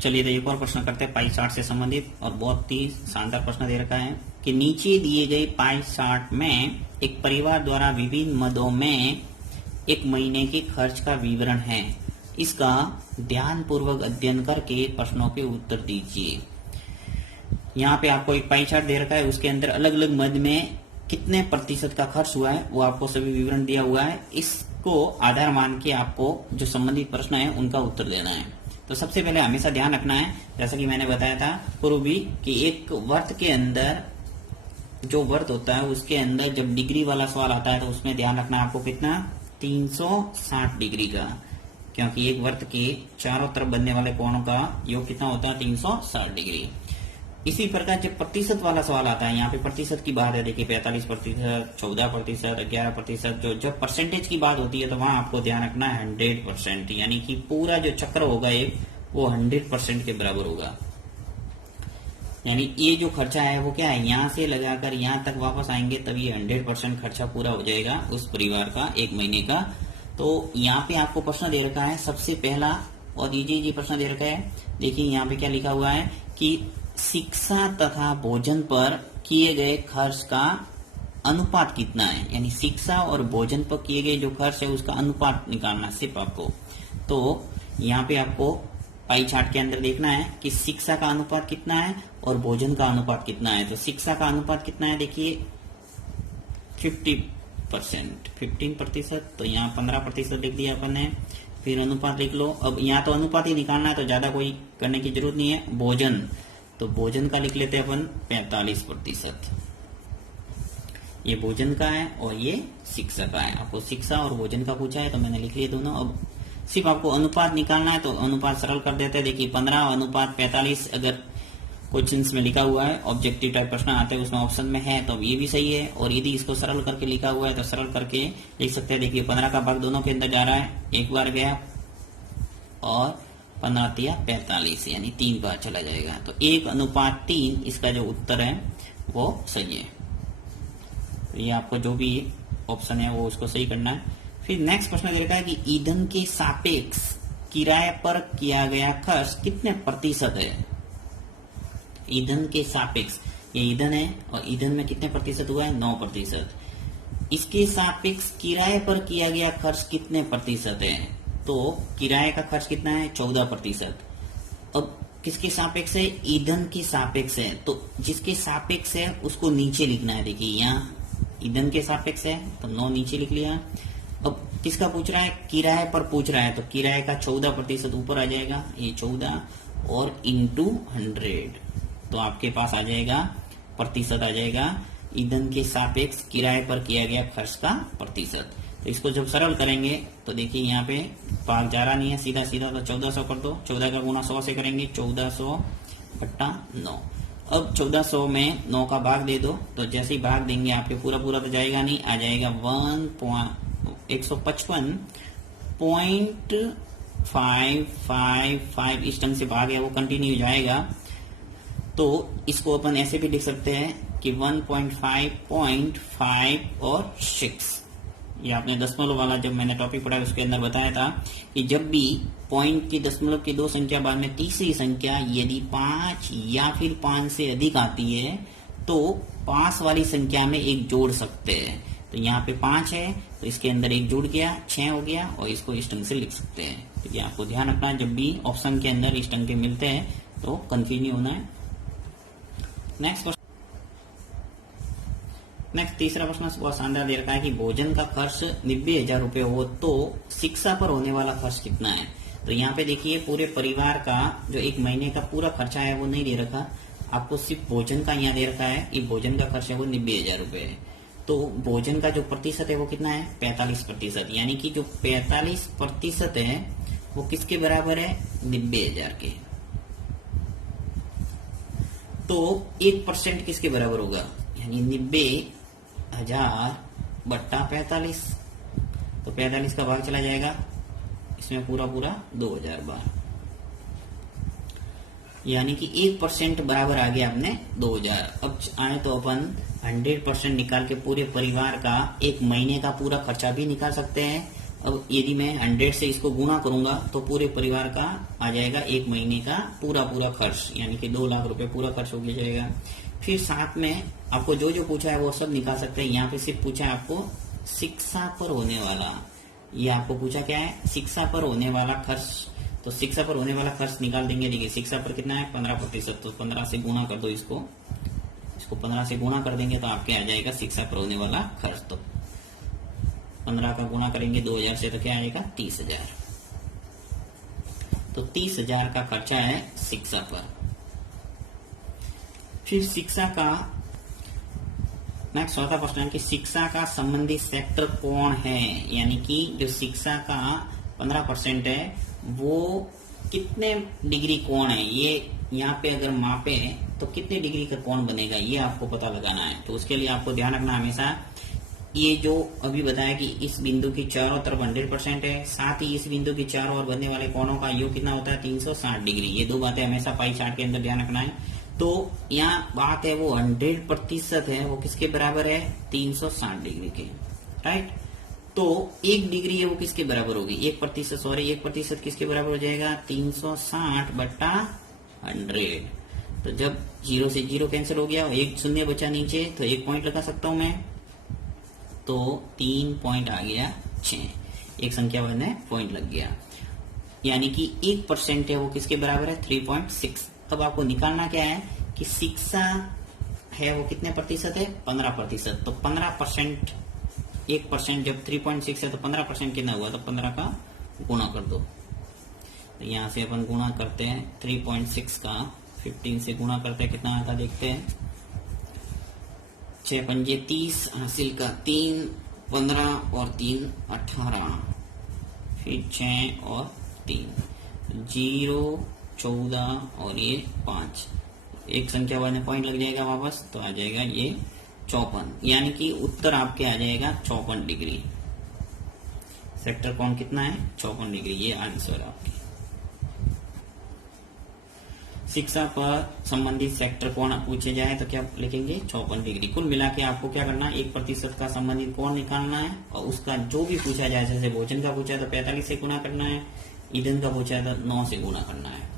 चलिए तो एक और प्रश्न करते हैं पाई चार्ट से संबंधित, और बहुत ही शानदार प्रश्न दे रखा है कि नीचे दिए गए पाई चार्ट में एक परिवार द्वारा विभिन्न मदों में एक महीने के खर्च का विवरण है। इसका ध्यानपूर्वक अध्ययन करके प्रश्नों के उत्तर दीजिए। यहाँ पे आपको एक पाई चार्ट दे रखा है, उसके अंदर अलग अलग मद में कितने प्रतिशत का खर्च हुआ है वो आपको सभी विवरण दिया हुआ है। इसको आधार मान के आपको जो संबंधित प्रश्न है उनका उत्तर देना है। तो सबसे पहले हमेशा ध्यान रखना है, जैसा कि मैंने बताया था पूर्व भी, कि एक वर्त के अंदर जो वर्त होता है उसके अंदर जब डिग्री वाला सवाल आता है तो उसमें ध्यान रखना आपको कितना, 360 डिग्री का, क्योंकि एक वर्त के चारों तरफ बनने वाले कोणों का योग कितना होता है, 360 डिग्री। इसी प्रकार जब प्रतिशत वाला सवाल आता है, यहाँ पे प्रतिशत की बात है, देखिए 45%, 14%, 11%, जो जब परसेंटेज की बात होती है तो वहां आपको ध्यान रखना है 100%, यानी कि पूरा जो चक्र होगा एक वो 100% के बराबर होगा। यानी ये जो खर्चा है वो क्या है, यहाँ से लगाकर यहाँ तक वापस आएंगे तब ये 100% खर्चा पूरा हो जाएगा उस परिवार का एक महीने का। तो यहाँ पे आपको प्रश्न दे रखा है सबसे पहला, और ये प्रश्न दे रखा है, देखिए यहाँ पे क्या लिखा हुआ है कि शिक्षा तथा भोजन पर किए गए खर्च का अनुपात कितना है, यानी शिक्षा और भोजन पर किए गए जो खर्च है उसका अनुपात निकालना सिर्फ आपको। तो यहाँ पे आपको पाई चार्ट के अंदर देखना है कि शिक्षा का अनुपात कितना है और भोजन का अनुपात कितना है। तो शिक्षा का अनुपात कितना है, देखिए 50%, 15%, तो यहाँ 15% लिख दिया अपन ने, फिर अनुपात लिख लो। अब यहाँ तो अनुपात ही निकालना है तो ज्यादा कोई करने की जरूरत नहीं है। भोजन, तो भोजन का लिख लेते हैं अपन 45%, ये भोजन का है और ये शिक्षा का है। आपको शिक्षा और भोजन का पूछा है तो मैंने लिख लिए दोनों। अब सिर्फ आपको अनुपात निकालना है तो अनुपात सरल कर देते हैं, देखिए 15:45 अगर क्वेश्चंस में लिखा हुआ है, ऑब्जेक्टिव टाइप प्रश्न आते हैं उसमें ऑप्शन में है तो अब ये भी सही है। और यदि इसको सरल करके लिखा हुआ है तो सरल करके लिख सकते हैं, देखिए 15 का भाग दोनों के अंदर जा रहा है, एक बार गया और 15×45 यानी 3 बार चला जाएगा, तो 1:3 इसका जो उत्तर है वो सही है। तो ये आपको जो भी ऑप्शन है वो उसको सही करना है। फिर नेक्स्ट प्रश्न दे रखा है कि ईंधन के सापेक्ष किराए पर किया गया खर्च कितने प्रतिशत है। ईंधन के सापेक्ष, ये ईंधन है और ईंधन में कितने प्रतिशत हुआ है, 9%। इसके सापेक्ष किराए पर किया गया खर्च कितने प्रतिशत है, तो किराए का खर्च कितना है, 14%। अब किसके सापेक्ष है, ईंधन के सापेक्ष है, तो जिसके सापेक्ष है उसको नीचे लिखना है। देखिए यहाँ ईंधन के सापेक्ष है तो 9 नीचे लिख लिया। अब किसका पूछ रहा है, किराए पर पूछ रहा है, तो किराए का 14% ऊपर आ जाएगा, ये 14 और इंटू 100, तो आपके पास आ जाएगा प्रतिशत आ जाएगा ईंधन के सापेक्ष किराए पर किया गया खर्च का प्रतिशत। तो इसको जब सरल करेंगे तो देखिए यहाँ पे भाग जा रहा नहीं है, सीधा सीधा, तो 1400 कर दो, 14 का गुना 100 से करेंगे, 1400/9। अब 1400 में 9 का भाग दे दो, तो जैसे ही भाग देंगे आपके पूरा पूरा तो जाएगा नहीं, आ जाएगा 155.555 इस ढंग से भाग है वो कंटिन्यू जाएगा। तो इसको अपन ऐसे भी लिख सकते हैं कि 1.5 और 6। ये आपने दशमलव वाला जब मैंने टॉपिक पढ़ा उसके अंदर बताया था कि जब भी पॉइंट की दशमलव की 2 संख्या बाद में तीसरी संख्या यदि 5 या फिर 5 से अधिक आती है तो पास वाली संख्या में एक जोड़ सकते हैं। तो यहाँ पे 5 है तो इसके अंदर एक जुड़ गया, 6 हो गया, और इसको इस ढंग से लिख सकते हैं। तो ये आपको ध्यान रखना, जब भी ऑप्शन के अंदर इस ढंग के मिलते हैं तो कंफ्यूज होना है। नेक्स्ट तीसरा प्रश्न बहुत शानदार दे रखा है कि भोजन का खर्च 90,000 रुपए हो तो शिक्षा पर होने वाला खर्च कितना है। तो यहाँ पे देखिए पूरे परिवार का जो एक महीने का पूरा खर्चा है वो नहीं दे रखा, आपको सिर्फ भोजन का यहाँ दे रखा है, ये भोजन का खर्च है वो 90,000 रुपए है। तो भोजन का जो प्रतिशत है वो कितना है, 45%, यानी कि जो 45% है वो किसके बराबर है, 90,000 के। तो 1% किसके बराबर होगा, यानी 90,000/45, तो 45 का भाग चला जाएगा इसमें पूरा 2000 बार, यानी कि 1% बराबर आ गया अपने 2000। अब आए तो अपन 100% निकाल के पूरे परिवार का एक महीने का पूरा खर्चा भी निकाल सकते हैं अब यदि मैं 100 से इसको गुणा करूंगा तो पूरे परिवार का आ जाएगा 1 महीने का पूरा खर्च, यानी कि 2 लाख रुपए पूरा खर्च हो गया जाएगा। फिर साथ में आपको जो जो पूछा है वो सब निकाल सकते हैं। यहाँ पे सिर्फ पूछा है आपको शिक्षा पर होने वाला, ये आपको पूछा क्या है, शिक्षा पर होने वाला खर्च। तो शिक्षा पर होने वाला खर्च निकाल देंगे। देखिए शिक्षा पर कितना है 15%, तो 15 से गुणा कर दो, इसको 15 से गुणा कर देंगे तो आपके आ जाएगा शिक्षा पर होने वाला खर्च। तो 15 का गुणा करेंगे 2000 से तो क्या आएगा 30,000। तो 30,000 का खर्चा है शिक्षा पर। फिर शिक्षा का नेक्स्ट चौथा प्रश्न कि शिक्षा का संबंधित सेक्टर कौन है, यानी कि जो शिक्षा का 15% है वो कितने डिग्री कोण है, ये यहाँ पे अगर मापे तो कितने डिग्री का कोण बनेगा, ये आपको पता लगाना है। तो उसके लिए आपको ध्यान रखना हमेशा, ये जो अभी बताया कि इस बिंदु की चारों तरफ 100% है, साथ ही इस बिंदु की चारों ओर बनने वाले कोणों का योग कितना होता है 360 डिग्री। ये दो बातें हमेशा पाई चार्ट के अंदर ध्यान रखना है। तो यहाँ बात है वो 100% है, वो किसके बराबर है 360 डिग्री के, राइट। तो 1 डिग्री है वो किसके बराबर होगी 1%, सॉरी 1% किसके बराबर हो जाएगा 360/100। तो जब 0 से 0 कैंसिल हो गया, 1 शून्य बचा नीचे, तो 1 पॉइंट लगा सकता हूं मैं, तो 3 पॉइंट आ गया 6, एक संख्या बनने पॉइंट लग गया, यानी कि 1% है वो किसके बराबर है 3.6। तब आपको निकालना क्या है कि शिक्षा है वो कितने प्रतिशत है 15%। तो 15%, 1% जब 3.6 है तो 15% कितना हुआ, तो 15 का गुणा कर दो। तो यहां से अपन गुणा करते हैं 3.6 का 15 से गुणा करते हैं, कितना आता देखते हैं, 6 पंजे 30 हासिल का 3 15 और 3 18, फिर 6 और 3 0 14 और ये 5, एक संख्या वाले पॉइंट लग जाएगा वापस, तो आ जाएगा ये 54, यानी कि उत्तर आपके आ जाएगा 54 डिग्री। सेक्टर कोण कितना है 54 डिग्री, ये आंसर आपके। शिक्षा पर संबंधित सेक्टर कोण पूछे जाए तो क्या लिखेंगे 54 डिग्री। कुल मिला के आपको क्या करना है 1% का संबंधित कोण निकालना है, और उसका जो भी पूछा जाए, जैसे भोजन का पूछा तो 45 से गुणा करना है, ईंधन का पूछा तो 9 से गुणा करना है।